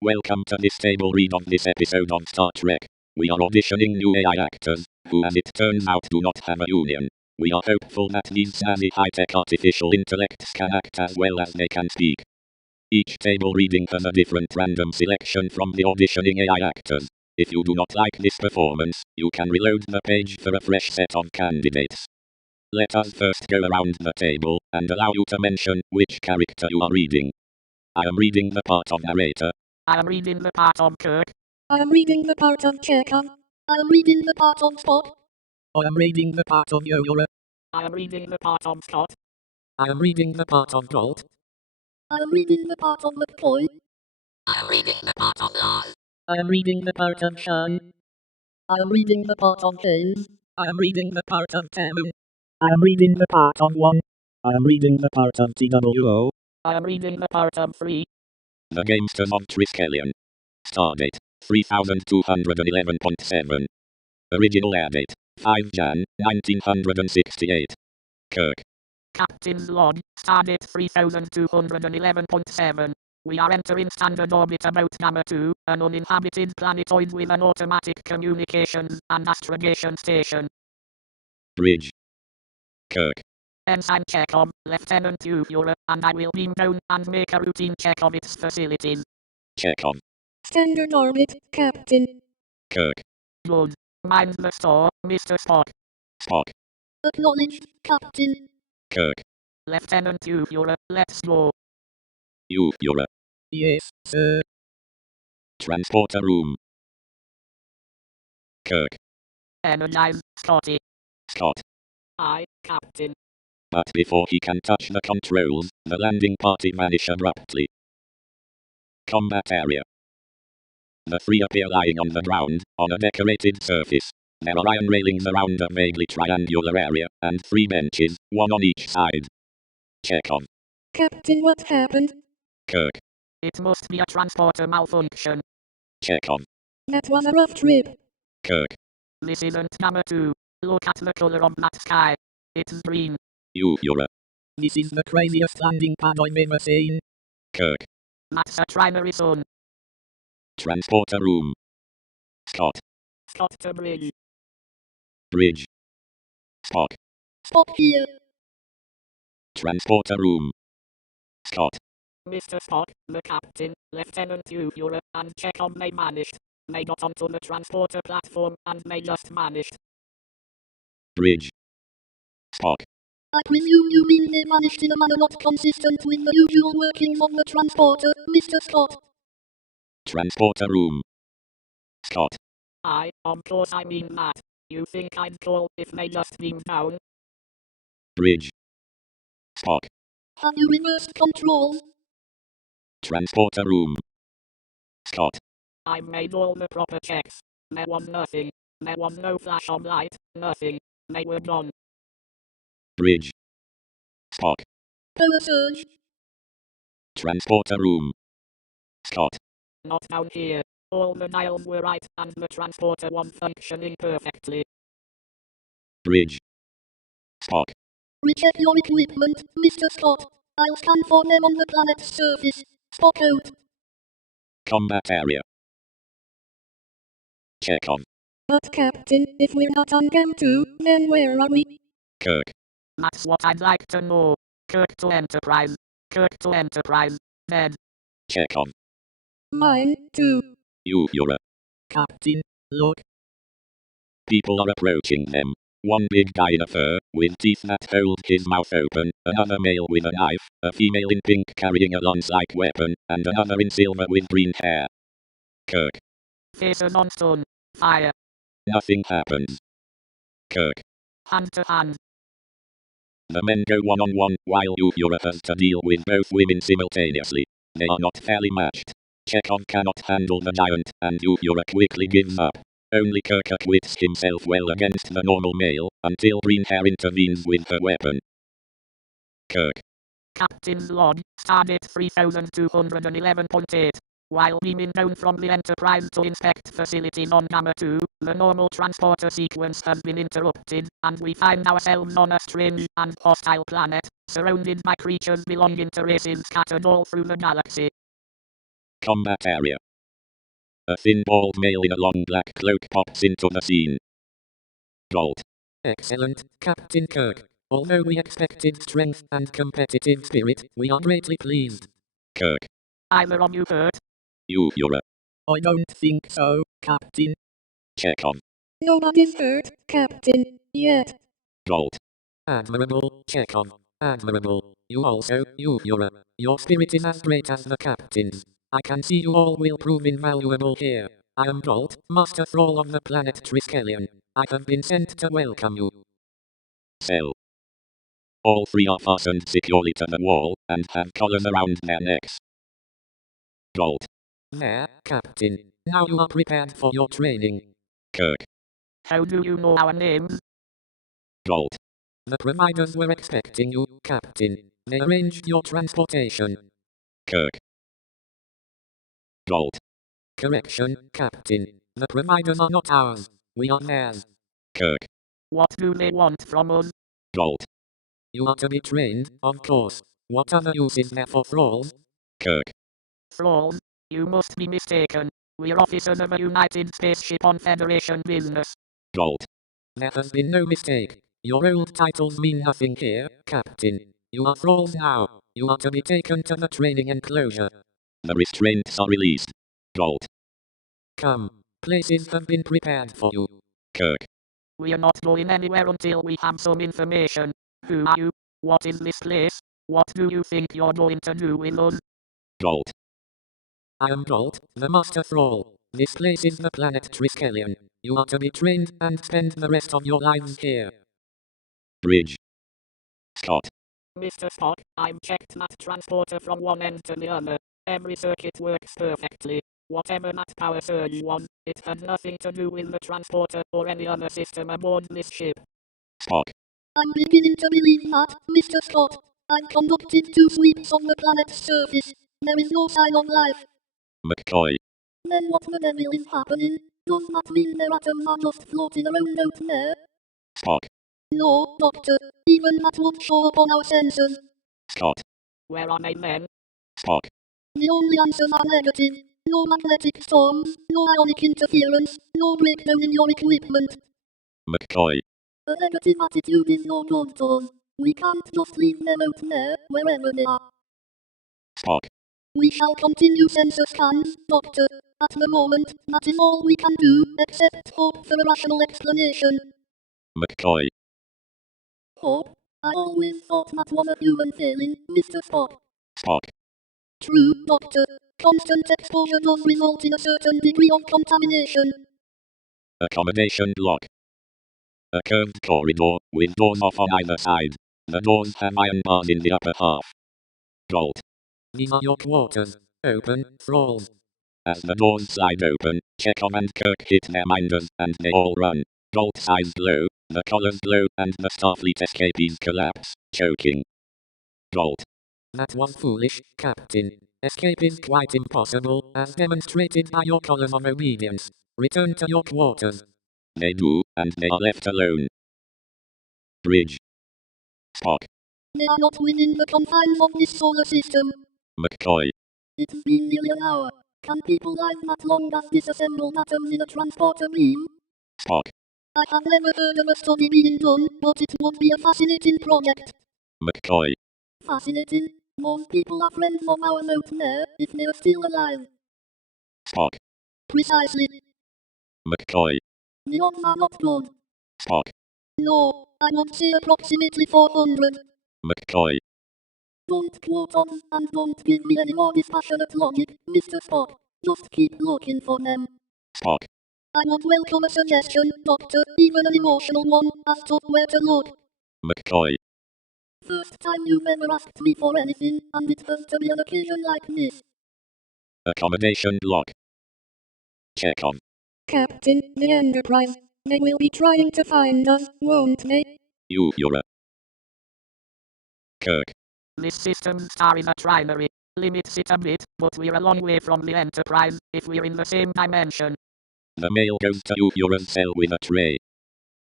Welcome to this table read of this episode of Star Trek. We are auditioning new AI actors, who as it turns out do not have a union. We are hopeful that these snazzy high-tech artificial intellects can act as well as they can speak. Each table reading has a different random selection from the auditioning AI actors. If you do not like this performance, you can reload the page for a fresh set of candidates. Let us first go around the table, and allow you to mention which character you are reading. I am reading the part of narrator. I am reading the part of Kirk. I am reading the part of Chekhov. I am reading the part of Spock. I am reading the part of Yola. I am reading the part of Scott. I am reading the part of Gold. I am reading the part of McCoy. I am reading the part of Lars. I am reading the part of Sean. I am reading the part of James. I am reading the part of Tamu. I am reading the part of 1. I am reading the part of TWO. I am reading the part of 3. The Gamesters of Triskelion. Stardate 3211.7. Original airdate 5 Jan 1968. Kirk. Captain's log, Stardate 3211.7. We are entering standard orbit about Gamma 2, an uninhabited planetoid with an automatic communications and astrogation station. Bridge. Kirk. Ensign Chekhov, Lieutenant Uhura, and I will beam down and make a routine check of its facilities. Chekhov. Standard orbit, Captain. Kirk. Good. Mind the store, Mr. Spock. Spock. Acknowledged, Captain. Kirk. Lieutenant Uhura, let's go. Uhura. Yes, sir. Transporter room. Kirk. Energize, Scotty. Scott. Aye, Captain. But before he can touch the controls, the landing party vanish abruptly. Combat area. The three appear lying on the ground, on a decorated surface. There are iron railings around a vaguely triangular area, and 3 benches, one on each side. Chekhov. Captain, what happened? Kirk. It must be a transporter malfunction. Chekhov. That was a rough trip. Kirk. This isn't Gamma 2. Look at the color of that sky. It's green. Uhura. This is the craziest landing pad I've ever seen. Kirk. That's a trinary sun. Transporter room. Scott. Scott to bridge. Bridge. Spock. Spock here. Transporter room. Scott. Mr. Spock, the captain, Lieutenant Uhura, and Chekhov may vanished. They got onto the transporter platform and they just vanished. Bridge. Spock. I presume you mean they vanished in a manner not consistent with the usual workings of the transporter, Mr. Scott. Transporter room. Scott. Aye, of course I mean that. You think I'd call if they just beamed down? Bridge. Spock. Have you reversed controls? Transporter room. Scott. I made all the proper checks. There was nothing. There was no flash of light, nothing. They were gone. Bridge. Spock. Power surge. Transporter room. Scott. Not down here. All the dials were right and the transporter was functioning perfectly. Bridge. Spock. Recheck your equipment, Mr. Scott. I'll scan for them on the planet's surface. Spock out. Combat area. Chekhov. But Captain, if we're not on Gam 2, then where are we? Kirk. That's what I'd like to know. Kirk to Enterprise. Kirk to Enterprise. Dead. Chekhov. Mine, too. Uhura. Captain, look. People are approaching them. One big guy in a fur, with teeth that hold his mouth open, another male with a knife, a female in pink carrying a lance-like weapon, and another in silver with green hair. Kirk. Faces on stone. Fire. Nothing happens. Kirk. Hand to hand. The men go one-on-one, while Uhura has to deal with both women simultaneously. They are not fairly matched. Chekhov cannot handle the giant, and Uhura quickly gives up. Only Kirk acquits himself well against the normal male, until green hair intervenes with her weapon. Kirk. Captain's log, Stardate 3211.8. While beaming down from the Enterprise to inspect facilities on Gamma 2, the normal transporter sequence has been interrupted, and we find ourselves on a strange and hostile planet, surrounded by creatures belonging to races scattered all through the galaxy. Combat area. A thin bald male in a long black cloak pops into the scene. Jolt. Excellent, Captain Kirk. Although we expected strength and competitive spirit, we are greatly pleased. Kirk. Either of you hurt? Uhura. I don't think so, Captain. Check on. Nobody's hurt, Captain, yet. Jolt. Admirable, check on. Admirable. You also, Uhura. Your spirit is as great as the captain's. I can see you all will prove invaluable here. I am Jolt, Master Thrall of the planet Triskelion. I have been sent to welcome you. Cell. All three are fastened securely to the wall and have collars around their necks. Jolt. There, Captain. Now you are prepared for your training. Kirk. How do you know our names? Jolt. The providers were expecting you, Captain. They arranged your transportation. Kirk. Jolt. Correction, Captain. The providers are not ours. We are theirs. Kirk. What do they want from us? Jolt. You are to be trained, of course. What other use is there for thralls? Kirk. Thralls? You must be mistaken. We're officers of a United Spaceship on Federation business. Jolt. There has been no mistake. Your old titles mean nothing here, Captain. You are thralls now. You are to be taken to the training enclosure. The restraints are released. Jolt. Come. Places have been prepared for you. Kirk. We're not going anywhere until we have some information. Who are you? What is this place? What do you think you're going to do with us? Jolt. I am Jolt, the Master Thrall. This place is the planet Triskelion. You are to be trained and spend the rest of your lives here. Bridge. Scott. Mr. Spock, I've checked that transporter from one end to the other. Every circuit works perfectly. Whatever that power surge was, it had nothing to do with the transporter or any other system aboard this ship. Spock. I'm beginning to believe that, Mr. Scott. I've conducted 2 sweeps of the planet's surface. There is no sign of life. McCoy. Then what the devil is happening? Does that mean their atoms are just floating around out there? Spock. No, Doctor. Even that would show up on our sensors. Scott. Where are they then? Spock. The only answers are negative. No magnetic storms, no ionic interference, no breakdown in your equipment. McCoy. A negative attitude is no good to us. We can't just leave them out there, wherever they are. Spock. We shall continue sensor scans, Doctor. At the moment, that is all we can do, except hope for a rational explanation. McCoy. Hope? I always thought that was a human failing, Mr. Spock. Spock. True, Doctor. Constant exposure does result in a certain degree of contamination. Accommodation block. A curved corridor, with doors off on either side. The doors have iron bars in the upper half. Jolt. These are your quarters. Open, thralls. As the doors slide open, Chekhov and Kirk hit their minders, and they all run. Jolt's eyes glow, the collars glow, and the Starfleet escapees collapse, choking. Jolt. That was foolish, Captain. Escape is quite impossible, as demonstrated by your collars of obedience. Return to your quarters. They do, and they are left alone. Bridge. Spock. They are not within the confines of this solar system. McCoy. It's been nearly an hour. Can people live that long as disassembled atoms in a transporter beam? Spock. I have never heard of a study being done, but it would be a fascinating project. McCoy. Fascinating. Most people are friends of ours out there, if they are still alive. Spock. Precisely. McCoy. The odds are not good. Spock. No, I would say approximately 400. McCoy. Don't quote odds, and don't give me any more dispassionate logic, Mr. Spock. Just keep looking for them. Spock. I would welcome a suggestion, Doctor, even an emotional one, as to where to look. McCoy. First time you've ever asked me for anything, and it has to be an occasion like this. Accommodation block. Chekhov. Captain, the Enterprise. They will be trying to find us, won't they? Uhura. Kirk. This system's star is a trinary. Limits it a bit, but we're a long way from the Enterprise, if we're in the same dimension. The mail goes to Uhura's cell with a tray.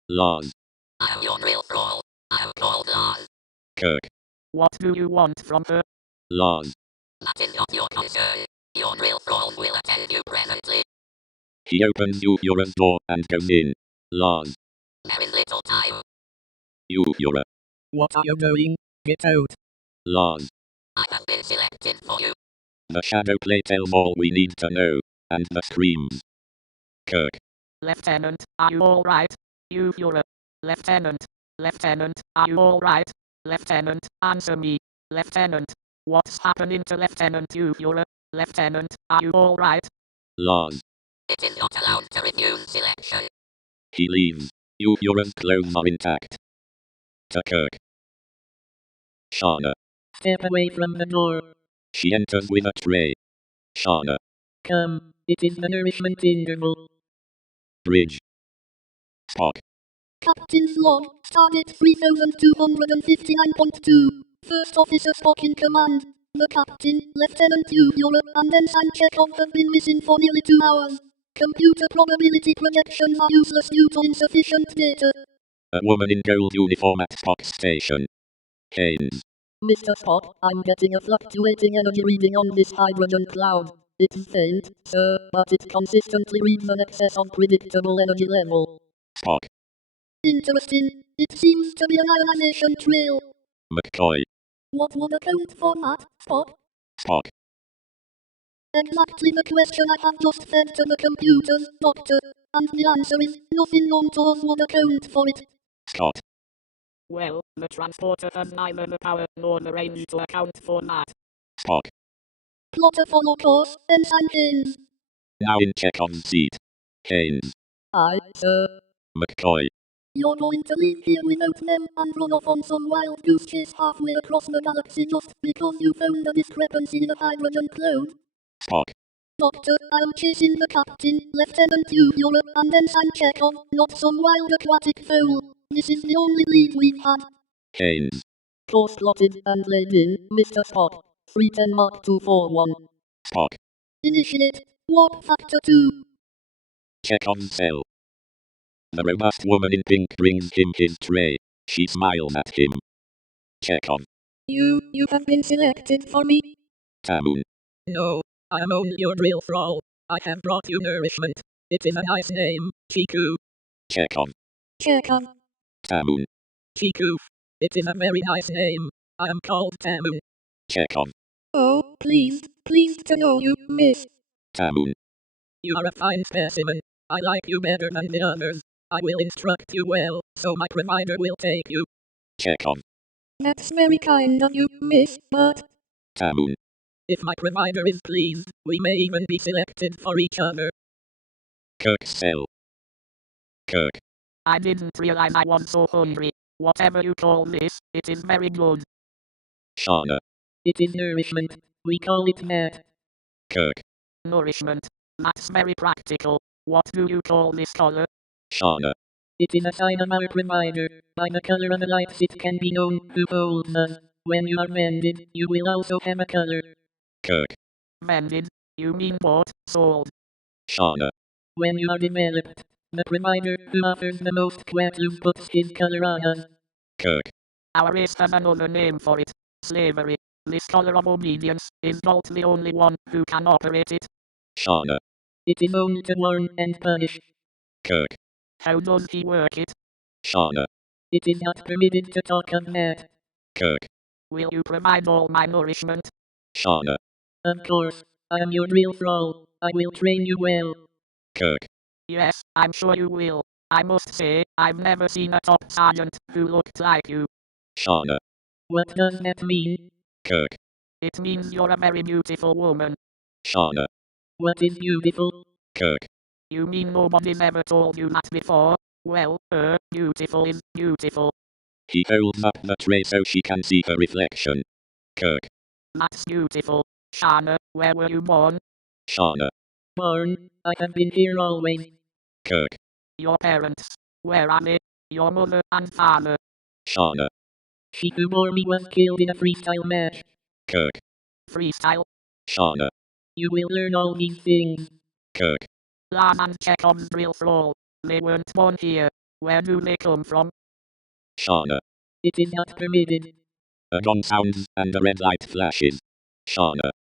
Lars. I am your real thrall. I am called Lars. Kirk. What do you want from her? Lars. That is not your concern. Your real thralls will attend you presently. He opens Uhura's door and goes in. Lars. There is little time. Uhura. What are you doing? Get out. Lars. I have been selected for you. The shadow play tells all we need to know. And the screams. Kirk. Lieutenant, are you alright? Uhura. Lieutenant. Lieutenant, are you alright? Lieutenant, answer me. Lieutenant. What's happening to Lieutenant Uhura? Lieutenant, are you alright? Lars. It is not allowed to refuse selection. He leaves. Uhura's clothes are intact. To Kirk. Shana. Step away from the door. She enters with a tray. Shana. Come, it is the nourishment interval. Bridge. Spock. Captain's log, stardate 3259.2. First Officer Spock in command. The captain, Lieutenant Uhura, and Ensign Chekhov have been missing for nearly 2 hours. Computer probability projections are useless due to insufficient data. A woman in gold uniform at Spock's station. Haynes. Mr. Spock, I'm getting a fluctuating energy reading on this hydrogen cloud. It's faint, sir, but it consistently reads an excess of predictable energy level. Spock. Interesting. It seems to be an ionization trail. McCoy. What would account for that, Spock? Spock. Exactly the question I have just fed to the computer, Doctor. And the answer is, nothing known to us would account for it. Scott. Well, the transporter has neither the power nor the range to account for that. Spock. Plot a follow course, Ensign Haynes. Now in Chekhov's seat. Haynes. Aye, sir. McCoy. You're going to leave here without them and run off on some wild goose chase halfway across the galaxy just because you found a discrepancy in a hydrogen cloud? Spock. Doctor, I'm chasing the captain, Lieutenant Uhura, and Ensign Chekhov, not some wild aquatic fowl. This is the only lead we've had. Haynes. Course plotted and laid in, Mr. Spock. 310 Mark 241. Spock. Initiate. Warp Factor 2. Chekhov's cell. The robust woman in pink brings him his tray. She smiles at him. Chekhov. You have been selected for me. Tamun. No, I'm only your drill thrall. I have brought you nourishment. It is a nice name, Chiku. Chekhov. Chekhov. Tamun. Chiku. It is a very nice name. I am called Tamun. Chekhov. Oh, please to know you, miss. Tamun. You are a fine specimen. I like you better than the others. I will instruct you well, so my provider will take you. Chekhov. That's very kind of you, miss, but Tamun. If my provider is pleased, we may even be selected for each other. Kirk's cell. Kirk. I didn't realize I was so hungry. Whatever you call this, it is very good. Shana. It is nourishment. We call it that. Kirk. Nourishment. That's very practical. What do you call this color? Shana. It is a sign of our provider. By the color of the lights it can be known who holds us. When you are vended, you will also have a color. Kirk. Vended. You mean bought, sold. Shana. When you are developed, the provider who offers the most quacklu puts his color on us. Kirk. Our race has another name for it. Slavery. This color of obedience is not the only one who can operate it. Shana. It is owned to warn and punish. Kirk. How does he work it? Shana. It is not permitted to talk of that. Kirk. Will you provide all my nourishment? Shana. Of course, I am your drill thrall. I will train you well. Kirk. Yes, I'm sure you will. I must say, I've never seen a top sergeant who looked like you. Shana. What does that mean? Kirk. It means you're a very beautiful woman. Shana. What is beautiful? Kirk. You mean nobody's ever told you that before? Well, beautiful is beautiful. He holds up the tray so she can see her reflection. Kirk. That's beautiful. Shana, where were you born? Shana. Born, I have been here always. Kirk. Your parents. Where are they? Your mother and father. Shana. She who bore me was killed in a freestyle match. Kirk. Freestyle. Shana. You will learn all these things. Kirk. Lars and Chekhov's drill thrall. They weren't born here. Where do they come from? Shana. It is not permitted. A gun sounds and a red light flashes. Shana.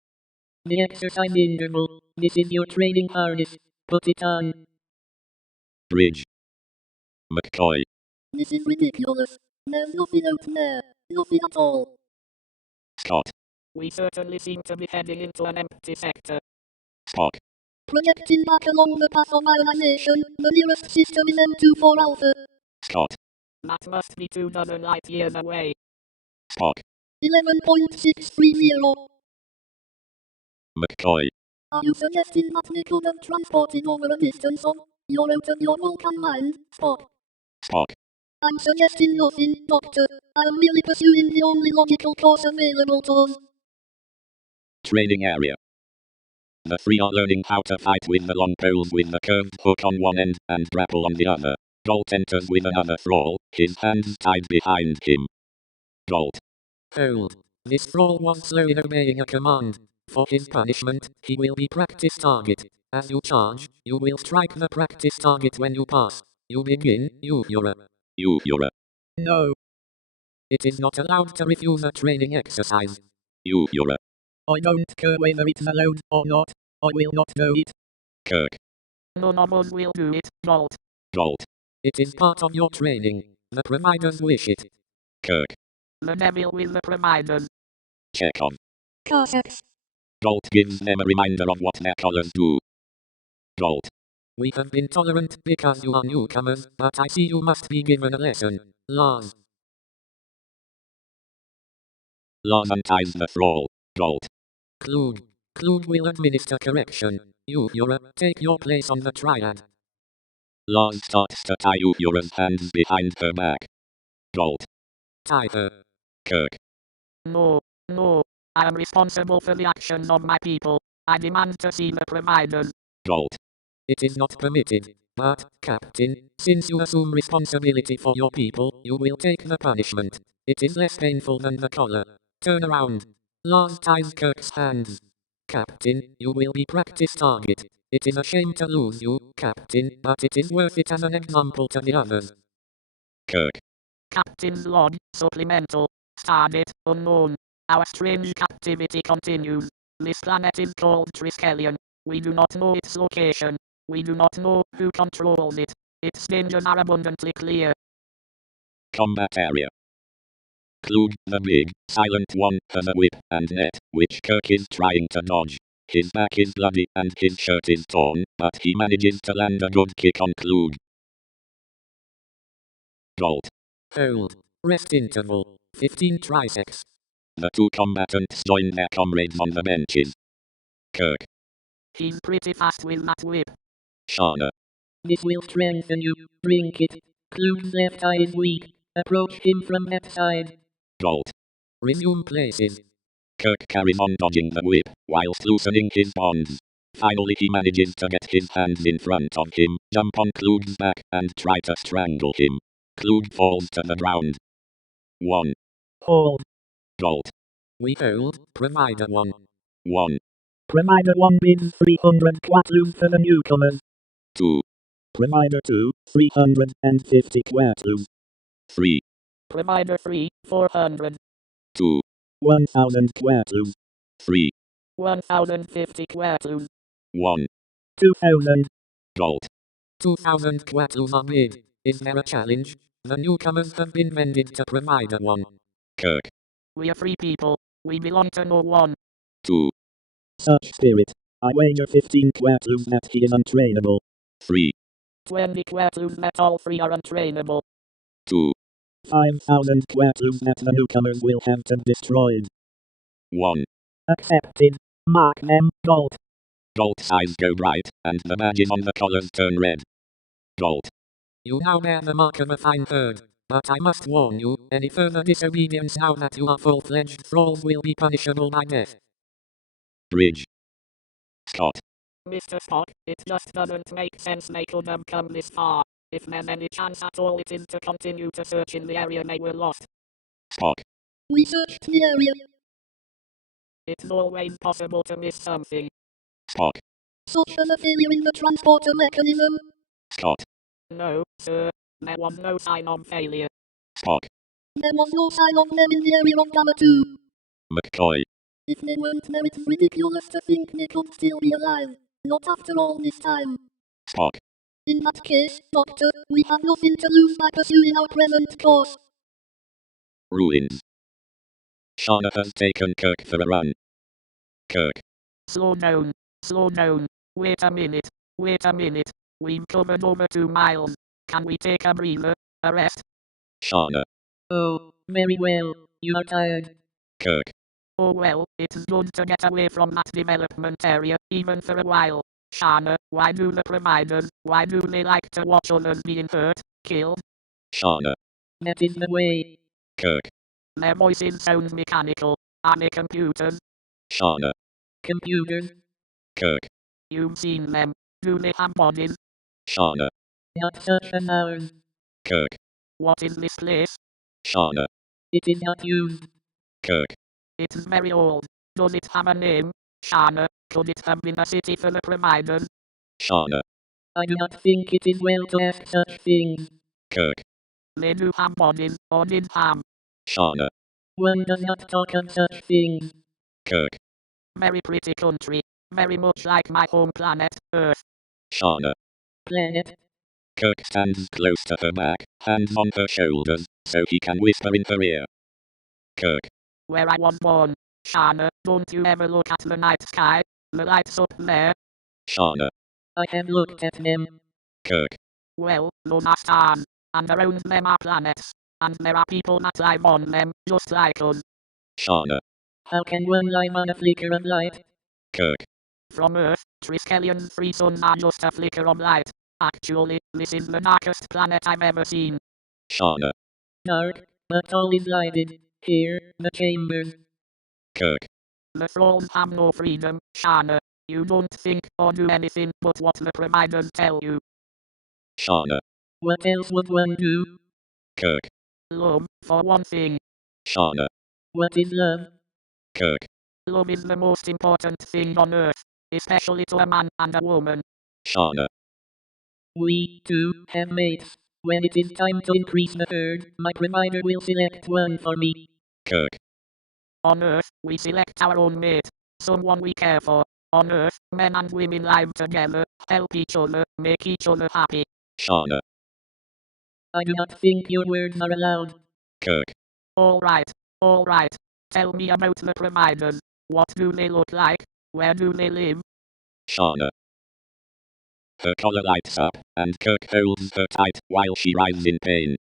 The exercise interval. This is your training harness. Put it on. Bridge. McCoy. This is ridiculous. There's nothing out there. Nothing at all. Scott. We certainly seem to be heading into an empty sector. Spock. Projecting back along the path of ionization, the nearest system is M24 Alpha. Scott. That must be 2 dozen light years away. Spock. 11.630. McCoy. Are you suggesting that we could have transported over a distance of? You're out of your Vulcan mind, Spock. Spock. I'm suggesting nothing, Doctor. I am merely pursuing the only logical course available to us. Training area. The three are learning how to fight with the long poles with the curved hook on one end and grapple on the other. Jolt enters with another thrall, his hands tied behind him. Jolt. Hold. This thrall was slow in obeying a command. For his punishment, he will be practice target. As you charge, you will strike the practice target when you pass. You begin, Uhura. Uhura. No. It is not allowed to refuse a training exercise. Uhura. I don't care whether it's allowed or not. I will not do it. Kirk. None of us will do it, Jolt. Jolt. It is part of your training. The providers wish it. Kirk. The devil with the providers. Check on. Cossacks. Jolt gives them a reminder of what their colors do. Jolt. We have been tolerant because you are newcomers, but I see you must be given a lesson. Laws. Lars unties the thrall. Jolt. Klug. Klug will administer correction. Uhura, take your place on the triad. Lars starts to tie Uhura's hands behind her back. Jolt. Tie her. Kirk. No, no. I am responsible for the actions of my people. I demand to see the providers. Jolt. It is not permitted. But, Captain, since you assume responsibility for your people, you will take the punishment. It is less painful than the collar. Turn around. Lars ties Kirk's hands. Captain, you will be practice target. It is a shame to lose you, Captain, but it is worth it as an example to the others. Kirk. Captain's log, supplemental. Stardate, unknown. Our strange captivity continues. This planet is called Triskelion. We do not know its location. We do not know who controls it. Its dangers are abundantly clear. Combat area. Klug, the big, silent one, has a whip and net, which Kirk is trying to dodge. His back is bloody and his shirt is torn, but he manages to land a good kick on Klug. Jolt. Hold. Rest interval. 15 trisecs. The two combatants join their comrades on the benches. Kirk. He's pretty fast with that whip. Shana. This will strengthen you. Drink it. Klug's left eye is weak. Approach him from that side. Jolt. Resume places. Kirk carries on dodging the whip, whilst loosening his bonds. Finally he manages to get his hands in front of him, jump on Klug's back, and try to strangle him. Klug falls to the ground. 1. Hold. Jolt. We hold. Provider 1. 1. Provider 1 bids 300 quatlum for the newcomers. 2. Provider 2, 350 quatlum. 3. Provider 3, 400. 2. 1000 quatlum. 3. 1050 quatlum. 1. 2000. Jolt. 2000 quatlum are bid. Is there a challenge? The newcomers have been vended to Provider 1. Kirk. We are free people. We belong to no one. 2. Such spirit. I wager 15 quatlum that he is untrainable. 3. 20 quatlum that all three are untrainable. 2. 5000 quatlum that the newcomers will have to destroyed. 1. Accepted. Mark them, Jolt. Jolt's eyes go bright, and the badges on the collars turn red. Jolt. You now bear the mark of a fine herd. But I must warn you, any further disobedience now that you are full-fledged thralls will be punishable by death. Bridge. Scott. Mr. Spock, it just doesn't make sense they could have come this far. If there's any chance at all it is to continue to search in the area they were lost. Spock. We searched the area. It's always possible to miss something. Spock. Such as a failure in the transporter mechanism. Scott. No, sir. There was no sign of failure. Spock. There was no sign of them in the area of Gamma 2. McCoy. If they weren't there, it's ridiculous to think they could still be alive. Not after all this time. Spock. In that case, Doctor, we have nothing to lose by pursuing our present course. Ruins. Shauna has taken Kirk for a run. Kirk. Slow down. Slow down. Wait a minute. Wait a minute. We've covered over 2 miles. Can we take a breather? A rest? Shauna. Oh, very well. You are tired. Kirk. Oh well, it's good to get away from that development area, even for a while. Shana, why do the providers, why do they like to watch others being hurt, killed? Shauna. That is the way. Kirk. Their voices sound mechanical. Are they computers? Shauna. Computers, Kirk. You've seen them. Do they have bodies? Shauna. not such as ours. Kirk. What is this place? Shauna. It is not used. Kirk. It's very old. Does it have a name? Shana, could it have been a city for the providers? Shauna. I do not think it is well to ask such things. Kirk. They do have bodies, or did have. Shauna. One does not talk of such things. Kirk. Very pretty country. Very much like my home planet, Earth. Shauna. Planet, Kirk stands close to her back, hands on her shoulders, so he can whisper in her ear. Kirk. Where I was born. Shana, don't you ever look at the night sky? The lights up there. Shauna. I have looked at them. Kirk. Well, those are stars. And around them are planets. And there are people that live on them, just like us. Shauna. How can one live on a flicker of light? Kirk. From Earth, Triskelion's 3 suns are just a flicker of light. Actually, this is the darkest planet I've ever seen. Shauna. Dark, but all is lighted. Here, the chambers. Kirk. The thralls have no freedom, Shana. You don't think or do anything but what the providers tell you. Shauna. What else would one do? Kirk. Love, for one thing. Shauna. What is love? Kirk. Love is the most important thing on Earth. Especially to a man and a woman. Shauna. We, too, have mates. When it is time to increase the herd, my provider will select one for me. Kirk. On Earth, we select our own mate. Someone we care for. On Earth, men and women live together, help each other, make each other happy. Shauna. I do not think your words are allowed. Kirk. Alright, alright. Tell me about the providers. What do they look like? Where do they live? Shauna. Her collar lights up, and Kirk holds her tight while she writhes in pain.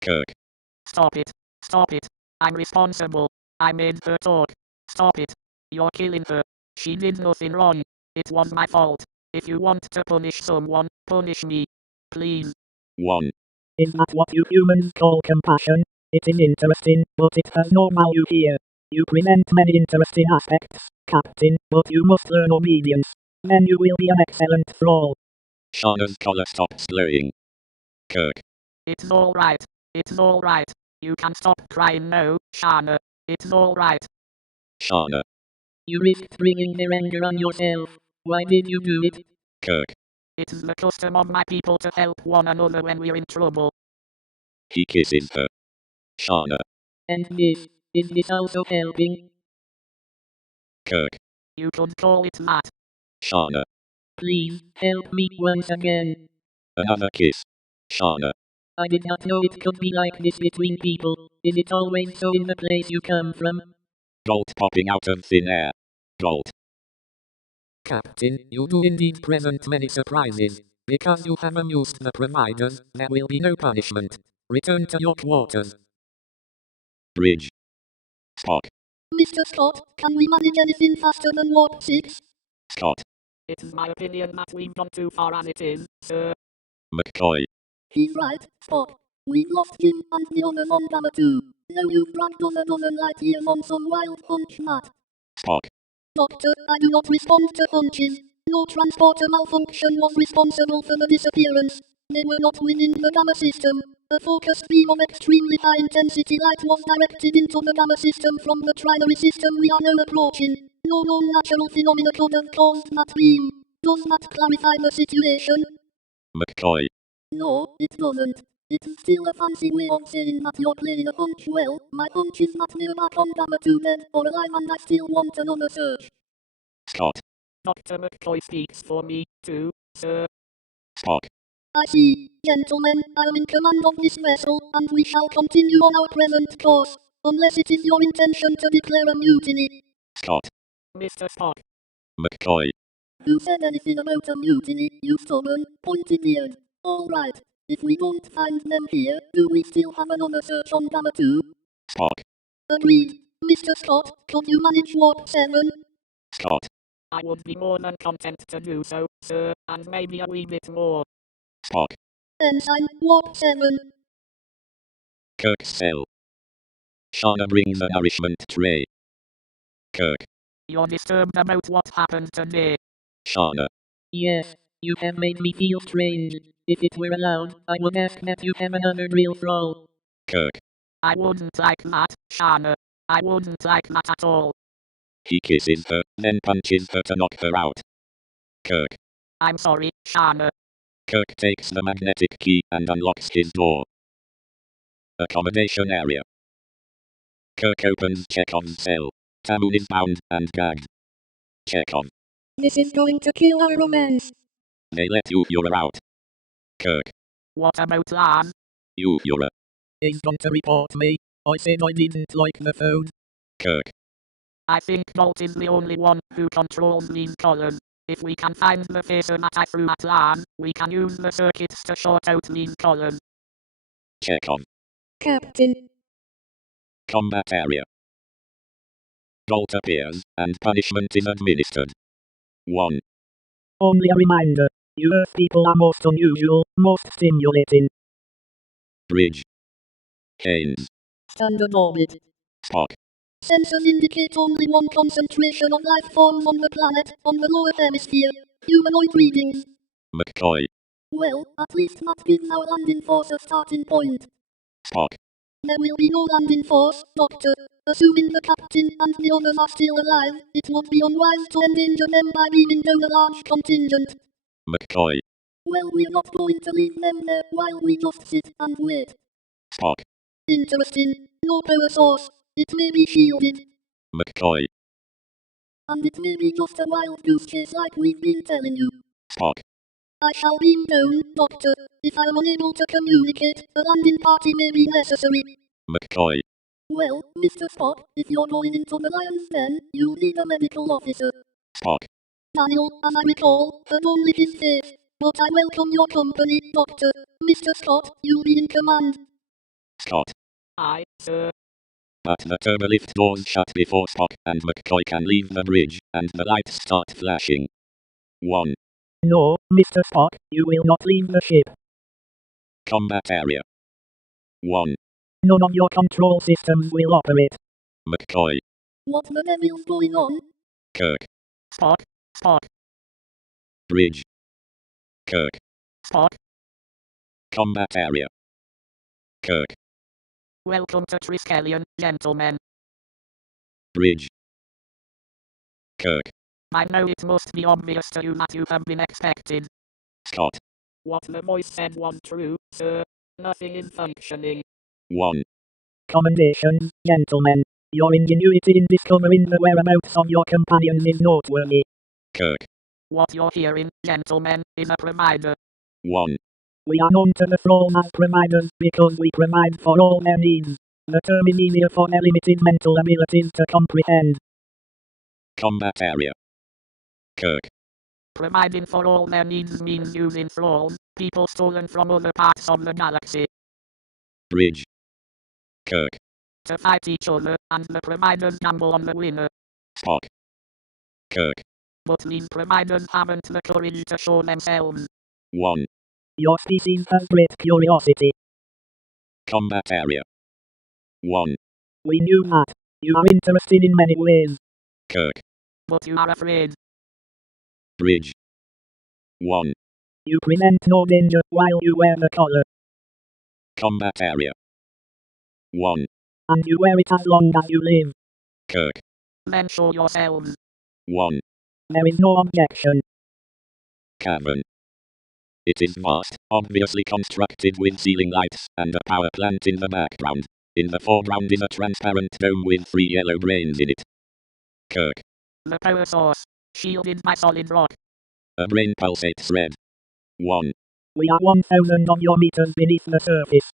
Kirk. Stop it. Stop it. I'm responsible. I made her talk. Stop it. You're killing her. She did nothing wrong. It was my fault. If you want to punish someone, punish me. Please. 1. Is that what you humans call compassion? It is interesting, but it has no value here. You present many interesting aspects, Captain, but you must learn obedience. Then you will be an excellent thrall. Shauna's collar stops glowing. Kirk. It's alright. It's alright. You can stop crying now, Shana. It's alright. Shauna. You risked bringing their anger on yourself. Why did you do it? Kirk. It's the custom of my people to help one another when we're in trouble. He kisses her. Shauna. And this, is this also helping? Kirk. You could call it that. Shauna. Please, help me once again. Another kiss. Shauna. I did not know it could be like this between people. Is it always so in the place you come from? Bolt popping out of thin air. Bolt. Captain, you do indeed present many surprises. Because you have amused the providers, there will be no punishment. Return to your quarters. Bridge. Spock. Mr. Scott, can we manage anything faster than warp 6? Scott. It's my opinion that we've gone too far as it is, sir. McCoy. He's right, Spock. We've lost Jim and the others on Gamma 2. Now you've dragged us a dozen light years on some wild hunch, Matt. Spock. Doctor, I do not respond to hunches. No transporter malfunction was responsible for the disappearance. They were not within the Gamma system. A focus beam of extremely high intensity light was directed into the Gamma system from the trinary system we are now approaching. No known natural phenomena could have caused that beam. Does that clarify the situation? McCoy. No, it doesn't. It's still a fancy way of saying that you're playing a hunch well. My hunch is that we're back on Gamma 2 dead or alive and I still want another search. Scott. Dr. McCoy speaks for me, too, sir. Spock. I see. Gentlemen, I am in command of this vessel, and we shall continue on our present course, unless it is your intention to declare a mutiny. Scott. Mr. Spock. McCoy. Who said anything about a mutiny, you stubborn, pointy-eared? Alright, if we don't find them here, do we still have another search on Gamma 2? Spock. Agreed. Mr. Scott, could you manage Warp 7? Scott. I would be more than content to do so, sir, and maybe a wee bit more. Spock. Ensign, Warp 7. Kirk's cell. Shauna brings a nourishment tray. Kirk. You're disturbed about what happened today. Shauna. Yes, you have made me feel strange. If it were allowed, I would ask that you have another drill throw. Kirk. I wouldn't like that, Shana. I wouldn't like that at all. He kisses her, then punches her to knock her out. Kirk. I'm sorry, Shana. Kirk takes the magnetic key and unlocks his door. Accommodation area. Kirk opens Chekhov's cell. Tamun is bound and gagged. Chekhov. This is going to kill our romance. They let Uhura out. Kirk. What about Lan? Uhura. He's going to report me. I said I didn't like the phone. Kirk. I think Bolt is the only one who controls Lincoln. If we can find the phaser that I threw at Lan, we can use the circuits to short out Lincoln. Chekhov. Captain. Combat area. Bolt appears, and punishment is administered. 1. Only a reminder. You Earth people are most unusual, most stimulating. Bridge. Haynes. Standard orbit. Spock. Sensors indicate only one concentration of life forms on the planet, on the lower hemisphere. Humanoid readings. McCoy. Well, at least that gives our landing force a starting point. Spock. There will be no landing force, Doctor. Assuming the captain and the others are still alive, it would be unwise to endanger them by beaming down a large contingent. McCoy. Well, we're not going to leave them there while we just sit and wait. Spock. Interesting. No power source. It may be shielded. McCoy. And it may be just a wild goose chase like we've been telling you. Spock. I shall beam down, Doctor. If I am unable to communicate, a landing party may be necessary. McCoy. Well, Mr. Spock, if you're going into the lion's den, you'll need a medical officer. Spock. Daniel, as I recall, had only his face. But I welcome your company, Doctor. Mr. Scott, you'll be in command. Scott. Aye, sir. But the turbolift doors shut before Spock and McCoy can leave the bridge, and the lights start flashing. 1. No, Mr. Spock, you will not leave the ship. Combat area. 1. None of your control systems will operate. McCoy. What the devil's going on? Kirk. Spock. Spock. Bridge. Kirk. Spock. Combat area. Kirk. Welcome to Triskelion, gentlemen. Bridge. Kirk. I know it must be obvious to you that you have been expected. Scott. What the voice said was true, sir. Nothing is functioning. 1. Commendations, gentlemen. Your ingenuity in discovering the whereabouts of your companions is noteworthy. Kirk. What you're hearing, gentlemen, is a provider. 1. We are known to the thralls as providers because we provide for all their needs. The term is easier for their limited mental abilities to comprehend. Combat area. Kirk. Providing for all their needs means using thralls, people stolen from other parts of the galaxy, Bridge. Kirk. to fight each other, and the providers gamble on the winner. Spock. Kirk. But these providers haven't the courage to show themselves. 1. Your species has great curiosity. Combat area. 1. We knew that. You are interested in many ways. Kirk. But you are afraid. Bridge. 1. You present no danger while you wear the collar. Combat area. 1. And you wear it as long as you live. Kirk. Then show yourselves. 1. There is no objection. Cavern. It is vast, obviously constructed with ceiling lights, and a power plant in the background. In the foreground is a transparent dome with 3 yellow brains in it. Kirk. The power source. Shielded by solid rock. A brain pulsates red. 1. We are 1,000 of your meters beneath the surface.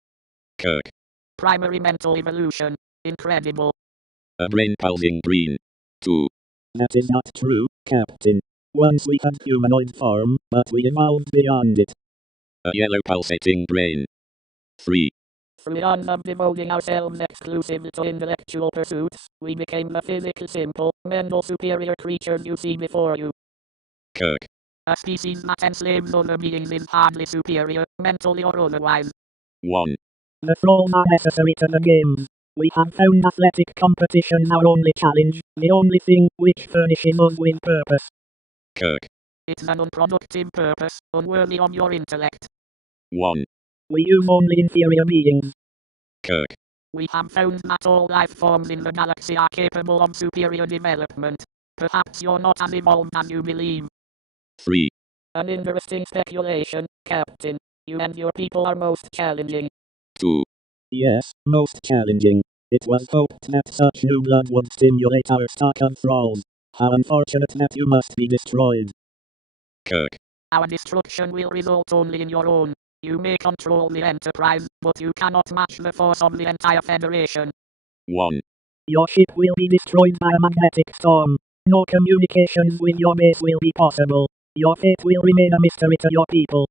Kirk. Primary mental evolution. Incredible. A brain pulsing green. 2. That is not true, Captain. Once we had humanoid form, but we evolved beyond it. A yellow pulsating brain. 3. Through the honor of devoting ourselves exclusively to intellectual pursuits, we became the physical simple, mental superior creatures you see before you. Kirk. A species that enslaves other beings is hardly superior, mentally or otherwise. 1. The thralls are necessary to the games. We have found athletic competition our only challenge, the only thing which furnishes us with purpose. Kirk. It's an unproductive purpose, unworthy of your intellect. 1. We use only inferior beings. Kirk. We have found that all life forms in the galaxy are capable of superior development. Perhaps you're not as evolved as you believe. 3. An interesting speculation, Captain. You and your people are most challenging. 2. Yes, most challenging. It was hoped that such new blood would stimulate our stock of thralls. How unfortunate that you must be destroyed. Kirk. Our destruction will result only in your own. You may control the Enterprise, but you cannot match the force of the entire Federation. 1. Your ship will be destroyed by a magnetic storm. No communications with your base will be possible. Your fate will remain a mystery to your people.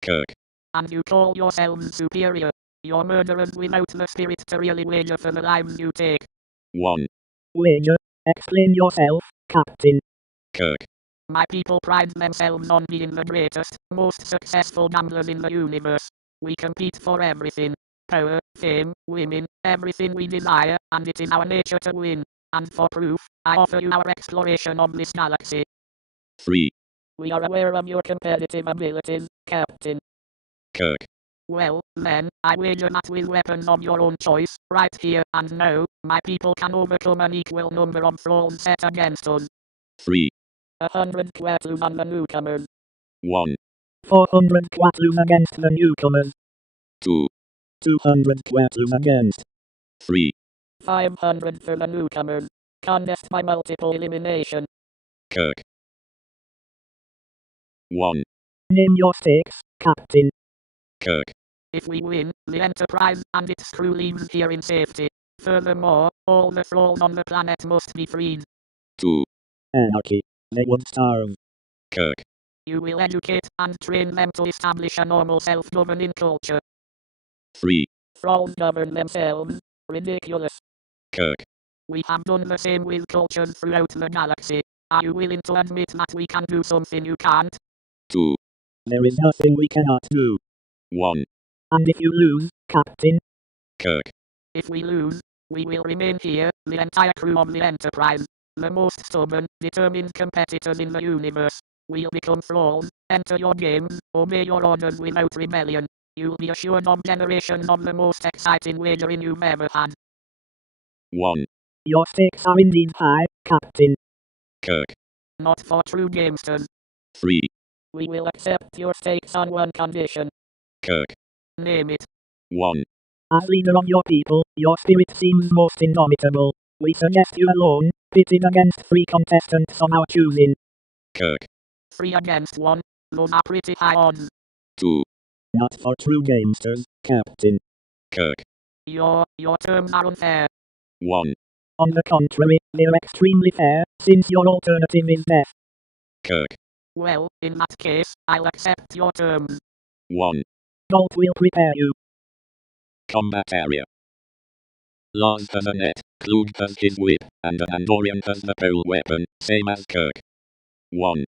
Kirk. And you call yourselves superior. You're murderers without the spirit to really wager for the lives you take. 1. Wager, explain yourself, Captain. Kirk. My people pride themselves on being the greatest, most successful gamblers in the universe. We compete for everything. Power, fame, women, everything we desire, and it is our nature to win. And for proof, I offer you our exploration of this galaxy. 3. We are aware of your competitive abilities, Captain. Kirk. Well, then, I wager that with weapons of your own choice, right here and now, my people can overcome an equal number of thralls set against us. 3. 100 Quatlus on the newcomers. 1. 400 Quatlus against the newcomers. 2. 200 Quatlus against. 3. 500 for the newcomers. Contest by multiple elimination. Kirk. 1. Name your stakes, Captain. Kirk. If we win, the Enterprise and its crew leaves here in safety. Furthermore, all the thralls on the planet must be freed. 2. Anarchy. They would starve. Kirk. You will educate and train them to establish a normal self-governing culture. 3. Thralls govern themselves. Ridiculous. Kirk. We have done the same with cultures throughout the galaxy. Are you willing to admit that we can do something you can't? 2. There is nothing we cannot do. 1. And if you lose, Captain, Kirk. If we lose, we will remain here, the entire crew of the Enterprise. The most stubborn, determined competitors in the universe. We'll become thralls, enter your games, obey your orders without rebellion. You'll be assured of generations of the most exciting wagering you've ever had. 1. your stakes are indeed high, Captain. Kirk. Not for true gamesters. 3. We will accept your stakes on one condition. Kirk. Name it. 1. As leader of your people, your spirit seems most indomitable. We suggest you alone, pitted against 3 contestants of our choosing. Kirk. 3 against 1. Those are pretty high odds. 2. Not for true gamesters, Captain. Kirk. Your terms are unfair. 1. On the contrary, they're extremely fair, since your alternative is death. Kirk. Well, in that case, I'll accept your terms. 1. Bolt will prepare you. Combat area. Lars has a net, Klug has his whip, and the Andorian has the pole weapon, same as Kirk. 1.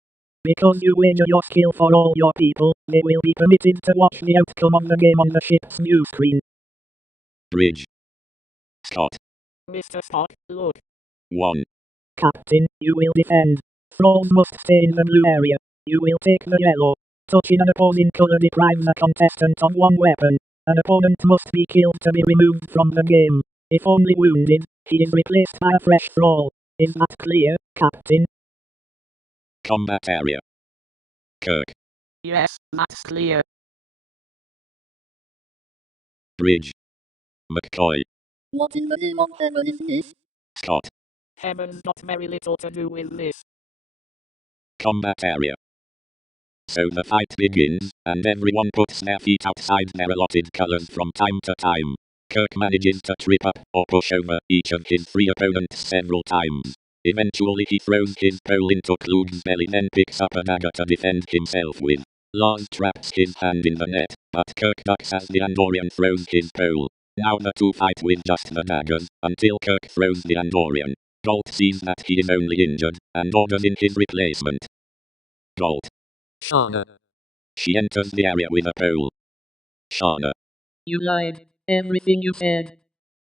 Because you wager your skill for all your people, they will be permitted to watch the outcome of the game on the ship's view screen. Bridge. Scott. Mr. Spock, look. 1. Captain, you will defend. Thralls must stay in the blue area. You will take the yellow. Touching an opposing color deprives a contestant of one weapon. An opponent must be killed to be removed from the game. If only wounded, he is replaced by a fresh thrall. Is that clear, Captain? Combat area. Kirk. Yes, that's clear. Bridge. McCoy. What in the name of heaven is this? Scott. Heaven's got very little to do with this. Combat area. So the fight begins, and everyone puts their feet outside their allotted colors from time to time. Kirk manages to trip up or push over each of his three opponents several times. Eventually he throws his pole into Klug's belly, then picks up a dagger to defend himself with. Lars traps his hand in the net, but Kirk ducks as the Andorian throws his pole. Now the two fight with just the daggers, until Kirk throws the Andorian. Galt sees that he is only injured, and orders in his replacement. Galt. Shana. She enters the area with a pole. Shana. You lied. Everything you said.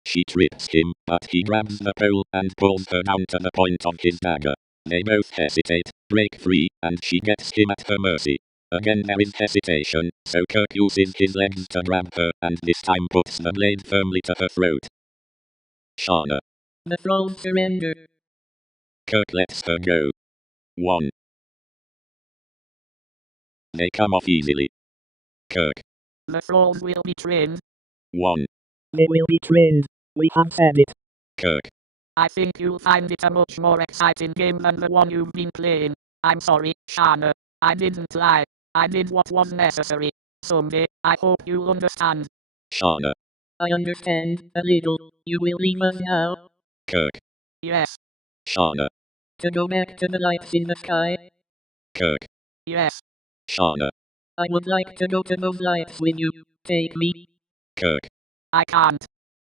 She trips him, but he grabs the pole and pulls her down to the point of his dagger. They both hesitate, break free, and she gets him at her mercy. Again there is hesitation, so Kirk uses his legs to grab her and this time puts the blade firmly to her throat. Shana. The thralls surrender. Kirk lets her go. 1. They come off easily. Kirk. The thralls will be trained. 1. They will be trained. We have said it. Kirk. I think you'll find it a much more exciting game than the one you've been playing. I'm sorry, Shana. I didn't lie. I did what was necessary. Someday, I hope you'll understand. Shana. I understand a little. You will leave us now. Kirk. Yes, Shana. To go back to the lights in the sky. Kirk. yes. Shana. I would like to go to those lights with you. Take me. Kirk. I can't.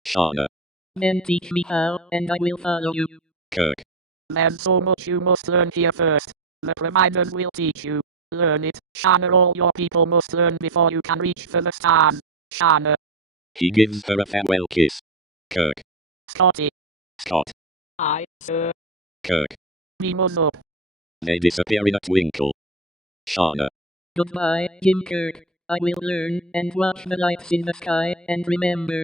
Shana. Then teach me how, and I will follow you. Kirk. There's so much you must learn here first. The providers will teach you. Learn it, Shana. All your people must learn before you can reach for the stars. Shana. He gives her a farewell kiss. Kirk. Scotty. Scott. I, sir. Kirk. We must up. They disappear in a twinkle. Shana. Goodbye, Jim Kirk. I will learn and watch the lights in the sky and remember.